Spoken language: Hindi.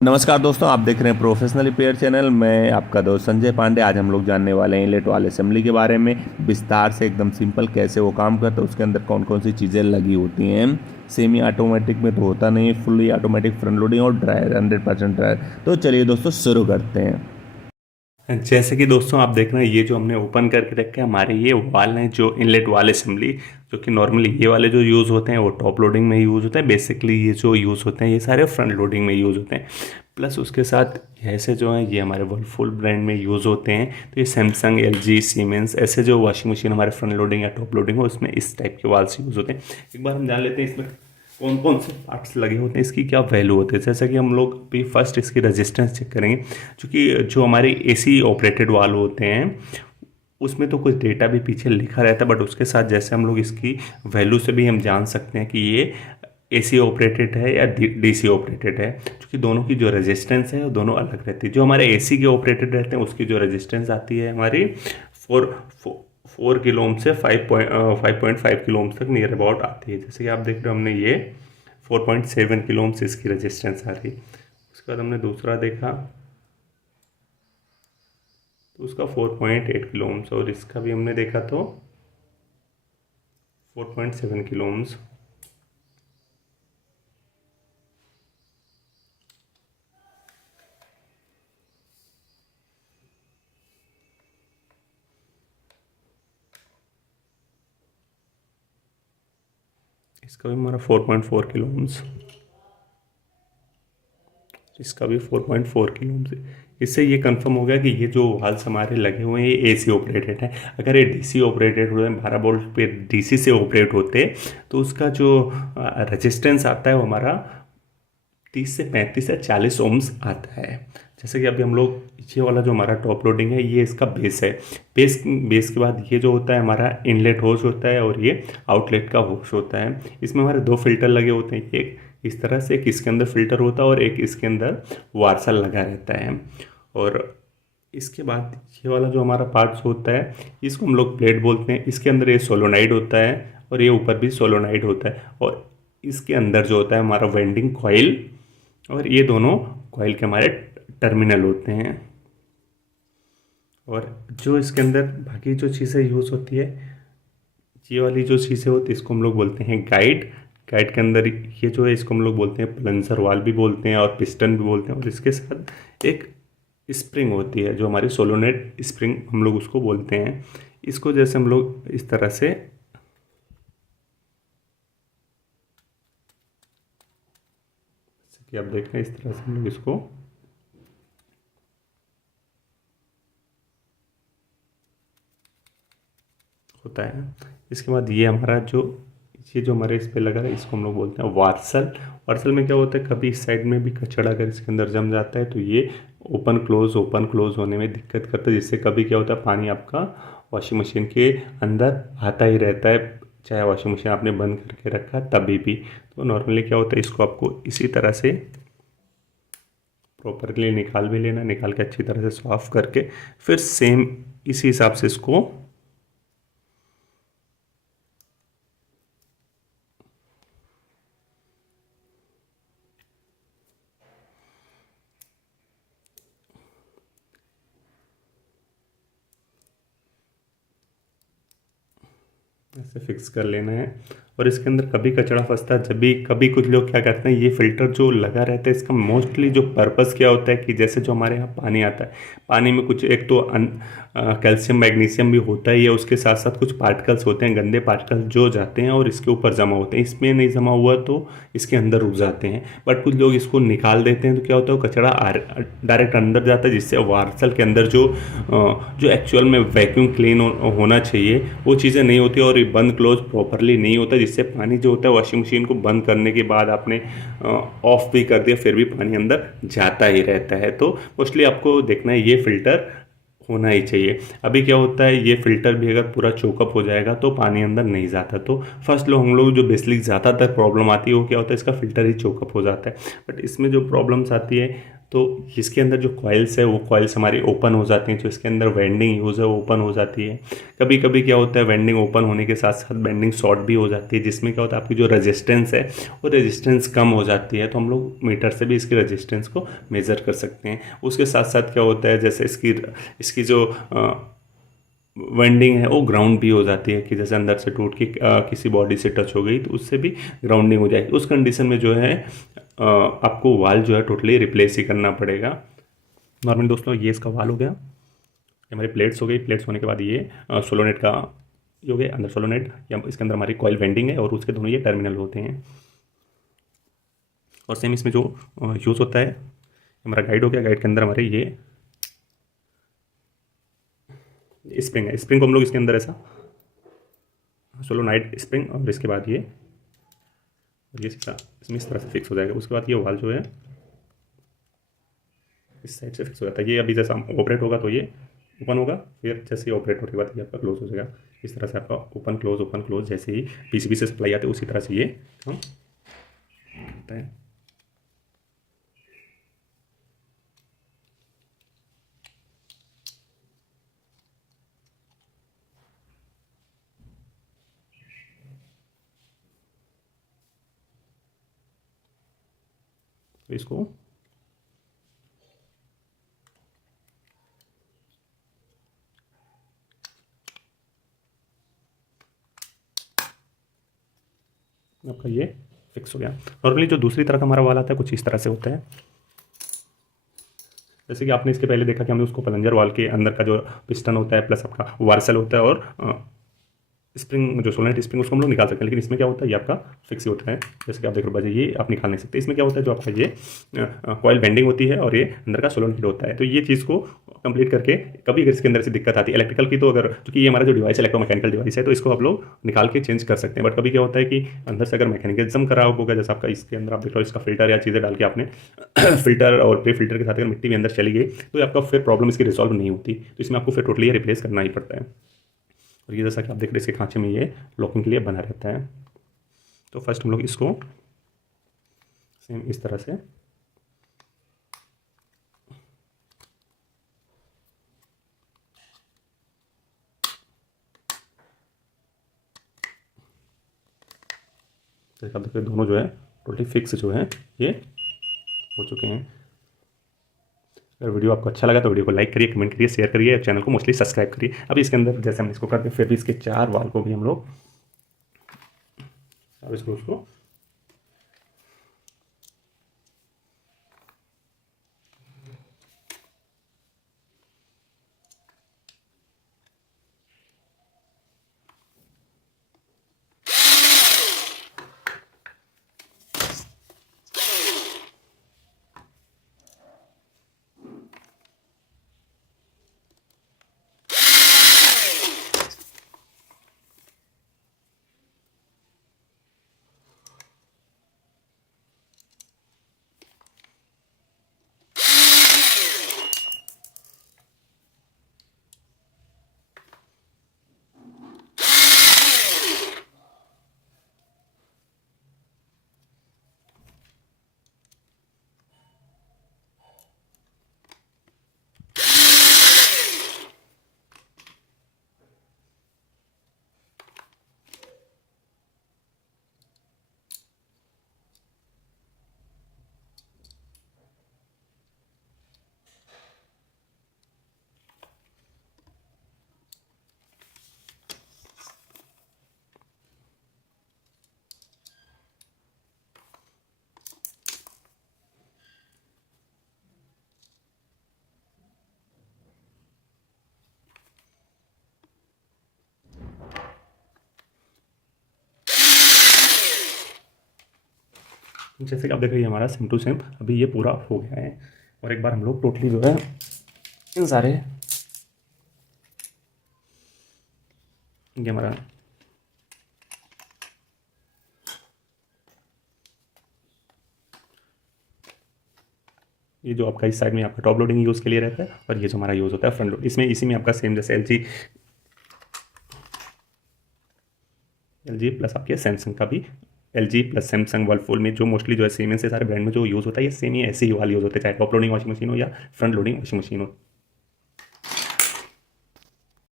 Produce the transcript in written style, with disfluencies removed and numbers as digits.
नमस्कार दोस्तों, आप देख रहे हैं प्रोफेशनल रिपेयर चैनल। मैं आपका दोस्त संजय पांडे। आज हम लोग जानने वाले हैं इनलेट वाल असेंबली के बारे में विस्तार से, एकदम सिंपल कैसे वो काम करता है, उसके अंदर कौन कौन सी चीज़ें लगी होती हैं। सेमी ऑटोमेटिक में तो होता नहीं, फुली ऑटोमेटिक फ्रंट लोडिंग और ड्रायर 100% ड्रायर। तो चलिए दोस्तों शुरू करते हैं। जैसे कि दोस्तों आप देख रहे हैं, ये जो हमने ओपन करके रखे हैं हमारे ये वाल हैं, जो इनलेट वाल असेंबली, जो कि नॉर्मली ये वाले जो यूज़ होते हैं वो टॉप लोडिंग में यूज़ होते हैं। बेसिकली ये जो यूज़ होते हैं ये सारे फ्रंट लोडिंग में यूज़ होते हैं। प्लस उसके साथ ऐसे जो हैं ये हमारे वर्लपूल ब्रांड में यूज़ होते हैं। तो ये सैमसंग, एलजी, सीमेंस ऐसे जो वॉशिंग मशीन हमारे फ्रंट लोडिंग या टॉप लोडिंग हो उसमें इस टाइप के वाल्स यूज़ होते हैं। एक बार हम जान लेते हैं इसमें कौन कौन से पार्ट्स लगे होते हैं, इसकी क्या वैल्यू होती है। जैसा कि हम लोग भी फर्स्ट इसकी रेजिस्टेंस चेक करेंगे, क्योंकि जो हमारे एसी ऑपरेटेड वाल होते हैं उसमें तो कुछ डेटा भी पीछे लिखा रहता है, बट उसके साथ जैसे हम लोग इसकी वैल्यू से भी हम जान सकते हैं कि ये एसी ऑपरेटेड है या डीसी ऑपरेटेड है, क्योंकि दोनों की जो रेजिस्टेंस है वो दोनों अलग रहती है। जो हमारे एसी के ऑपरेटेड रहते हैं उसकी जो रेजिस्टेंस आती है हमारी 4 किलो ओम से 5.5 किलो ओम तक नियर अबाउट आती है। जैसे कि आप देख रहे हो, हमने ये 4.7 किलो ओम से इसकी रेजिस्टेंस आ रही। उसके बाद हमने दूसरा देखा तो उसका 4.8 किलो ओम्स, और इसका भी हमने देखा तो 4.7 किलो ओम्स। इसका भी हमारा 4.4 किलो ओम्स, इसका भी 4.4 किलो ओम्स। इससे ये कंफर्म हो गया कि ये जो वाल्स हमारे लगे हुए हैं ये एसी ऑपरेटेड है। अगर ये डीसी ऑपरेटेड हुए, 12 वोल्ट पे डीसी से ऑपरेट होते तो उसका जो रेजिस्टेंस आता है वो हमारा 30 से 35 या 40 ओम्स आता है। जैसे कि अभी हम लोग ये वाला जो हमारा टॉप लोडिंग है ये इसका बेस है। बेस के बाद ये जो होता है हमारा इनलेट होस होता है और ये आउटलेट का होस होता है। इसमें हमारे दो फिल्टर लगे होते हैं, एक इस तरह से, एक इसके अंदर फिल्टर होता है और एक इसके अंदर वार्सल लगा रहता है। और इसके बाद ये वाला जो हमारा पार्ट्स होता है इसको हम लोग प्लेट बोलते हैं। इसके अंदर ये सोलोनाइड होता है और ये ऊपर भी सोलोनाइड होता है, और इसके अंदर जो होता है हमारा वेंडिंग कॉइल, और ये दोनों कॉइल के हमारे टर्मिनल होते हैं। और जो इसके अंदर बाकी जो चीज़ें यूज़ होती है, ये वाली जो चीज़ें होती है इसको हम लोग बोलते हैं गाइड। गाइड के अंदर ये जो है इसको हम लोग बोलते हैं प्लंजर वाल भी बोलते हैं और पिस्टन भी बोलते हैं। और इसके साथ एक स्प्रिंग होती है जो हमारी सोलोनेट स्प्रिंग हम लोग उसको बोलते हैं। इसको जैसे हम लोग इस तरह से कि आप देख रहे हैं, इस तरह से हम लोग इसको होता है। इसके बाद ये जो हमारे इस पे लगा है इसको हम लोग बोलते हैं वार्सल। वार्सल में क्या होता है, कभी इस साइड में भी कचड़ा अगर इसके अंदर जम जाता है तो ये ओपन क्लोज होने में दिक्कत करता है, जिससे कभी क्या होता है पानी आपका वॉशिंग मशीन के अंदर आता ही रहता है, चाहे वॉशिंग मशीन आपने बंद करके रखा तभी भी। तो नॉर्मली क्या होता है, इसको आपको इसी तरह से प्रॉपरली निकाल भी लेना, निकाल के अच्छी तरह से साफ करके फिर सेम इसी हिसाब से इसको ऐसे फिक्स कर लेना है। और इसके अंदर कभी कचड़ा फंसता है, जब भी कभी कुछ लोग क्या करते हैं, ये फिल्टर जो लगा रहता है इसका मोस्टली जो पर्पस क्या होता है कि जैसे जो हमारे यहाँ पानी आता है, पानी में कुछ एक तो कैल्शियम मैग्नीशियम भी होता ही है, उसके साथ साथ कुछ पार्टिकल्स होते हैं, गंदे पार्टिकल्स जो जाते हैं और इसके ऊपर जमा होते हैं। इसमें नहीं जमा हुआ तो इसके अंदर रुक जाते हैं, बट कुछ लोग इसको निकाल देते हैं तो क्या होता है, कचड़ा डायरेक्ट अंदर जाता है, जिससे वार्सल के अंदर जो एक्चुअल में वैक्यूम क्लीन होना चाहिए वो चीज़ें नहीं होती और बंद क्लोज प्रॉपरली नहीं होता, जिससे पानी जो होता है वॉशिंग मशीन को बंद करने के बाद आपने ऑफ भी कर दिया फिर भी पानी अंदर जाता ही रहता है। तो मोस्टली आपको देखना है ये फिल्टर होना ही चाहिए। अभी क्या होता है, ये फिल्टर भी अगर पूरा चोकअप हो जाएगा तो पानी अंदर नहीं जाता। तो फर्स्ट हम लोग जो बेसिकली ज़्यादातर प्रॉब्लम आती है वो क्या होता है, इसका फिल्टर ही चोकअप हो जाता है। बट इसमें जो प्रॉब्लम्स आती है तो इसके अंदर जो कॉइल्स है वो कॉइल्स हमारी ओपन हो जाती हैं, जो इसके अंदर वेंडिंग यूज़ है वो ओपन हो जाती है। कभी कभी क्या होता है वेंडिंग ओपन होने के साथ साथ वेंडिंग शॉर्ट भी हो जाती है, जिसमें क्या होता है आपकी जो रेजिस्टेंस है वो रेजिस्टेंस कम हो जाती है। तो हम लोग मीटर से भी इसकी रेजिस्टेंस को मेज़र कर सकते हैं। उसके साथ साथ क्या होता है जैसे इसकी जो वेंडिंग है वो ग्राउंड भी हो जाती है, कि जैसे अंदर से टूट के किसी बॉडी से टच हो गई तो उससे भी ग्राउंडिंग हो जाएगी। उस कंडीशन में जो है आपको वाल जो है टोटली रिप्लेस ही करना पड़ेगा। नॉर्मली दोस्तों ये इसका वाल हो गया, ये हमारी प्लेट्स हो गई। प्लेट्स होने के बाद ये सोलोनेट का ये हो गया अंदर सोलोनेट, या इसके अंदर हमारी कॉइल वेंडिंग है और उसके दोनों ये टर्मिनल होते हैं। और सेम इसमें जो यूज़ होता है हमारा गाइड हो गया। गाइड के अंदर हमारे ये स्प्रिंग है, स्प्रिंग को हम लोग इसके अंदर ऐसा सोलोनाइट स्प्रिंग, और इसके बाद ये सीधा इसमें इस तरह से फिक्स हो जाएगा। उसके बाद ये वाल जो है इस साइड से फिक्स हो जाता है। ये अभी जैसा ऑपरेट होगा तो ये ओपन होगा, फिर जैसे ही ऑपरेट होने के बाद ये आपका क्लोज हो जाएगा। इस तरह से आपका ओपन क्लोज जैसे ही पीसीबी से सप्लाई आते है उसी तरह से ये काम होता है। तो इसको आपका ये फिक्स हो गया। नॉर्मली जो दूसरी तरह का हमारा वाल आता है कुछ इस तरह से होता है। जैसे कि आपने इसके पहले देखा कि हमने उसको प्लंजर वाल के अंदर का जो पिस्टन होता है प्लस आपका वार्सल होता है और स्प्रिंग जो सोलेनाइट स्प्रिंग उसको हम लोग निकाल सकते हैं, लेकिन इसमें क्या होता है ये आपका फिक्स ही होता है। जैसे कि आप देख रहे हो ये आप निकाल नहीं सकते। इसमें क्या होता है जो आपका ये कॉइल बेंडिंग होती है और ये अंदर का सोलेनाइट होता है। तो ये चीज़ को कंप्लीट करके कभी अगर इसके अंदर से दिक्कत आती है इलेक्ट्रिकल की, तो अगर क्योंकि ये हमारा जो डिवाइस है इलेक्ट्रोमैकेनिकल डिवाइस है तो इसको आप लोग निकाल के चेंज कर सकते हैं। बट कभी क्या होता है कि अंदर से अगर मैकेनिज्म खराब होगा, जैसे आपका इसके अंदर आप देख रहे हो इसका फिल्टर या चीज़ें डाल के आपने फिल्टर और प्री फिल्टर के साथ अगर मिट्टी भी अंदर चली गई तो आपका फिर प्रॉब्लम इसकी रिजॉल्व नहीं होती। तो इसमें आपको फिर टोटली रिप्लेस करना ही पड़ता है। और ये जैसा कि आप देख रहे हैं इसके खांचे में ये लॉकिंग के लिए बना रहता है। तो फर्स्ट हम लोग इसको सेम इस तरह से जैसे आप देख रहे हैं दोनों जो है टोटली फिक्स जो है ये हो चुके हैं। अगर वीडियो आपको अच्छा लगा तो वीडियो को लाइक करिए, कमेंट करिए, शेयर करिए, चैनल को मोस्टली सब्सक्राइब करिए। अभी इसके अंदर जैसे हम इसको करते हैं फिर भी इसके 4 वाल को भी हम लोग अब इसको जैसे कि आप देख रहे हैं हमारा सेम टू सेम अभी ये पूरा हो गया है। और एक बार हम लोग टोटली जो है इन सारे ये हमारा ये जो आपका इस साइड में आपका टॉप लोडिंग यूज़ के लिए रहता है और ये जो हमारा यूज़ होता है फ्रंट लोड, इसमें इसी में आपका सेम जैसे एल जी प्लस आपके सैमसंग का भी LG प्लस सैमसंग वर्लपूल में जो मोस्टली जो है सीमेंस से सारे ब्रांड में जो यूज़ होता है ये सेम ही ऐसे ही वाला यूज़ होता है, चाहे टॉप लोडिंग वॉशिंग मशीन हो या फ्रंट लोडिंग वॉशिंग मशीन हो।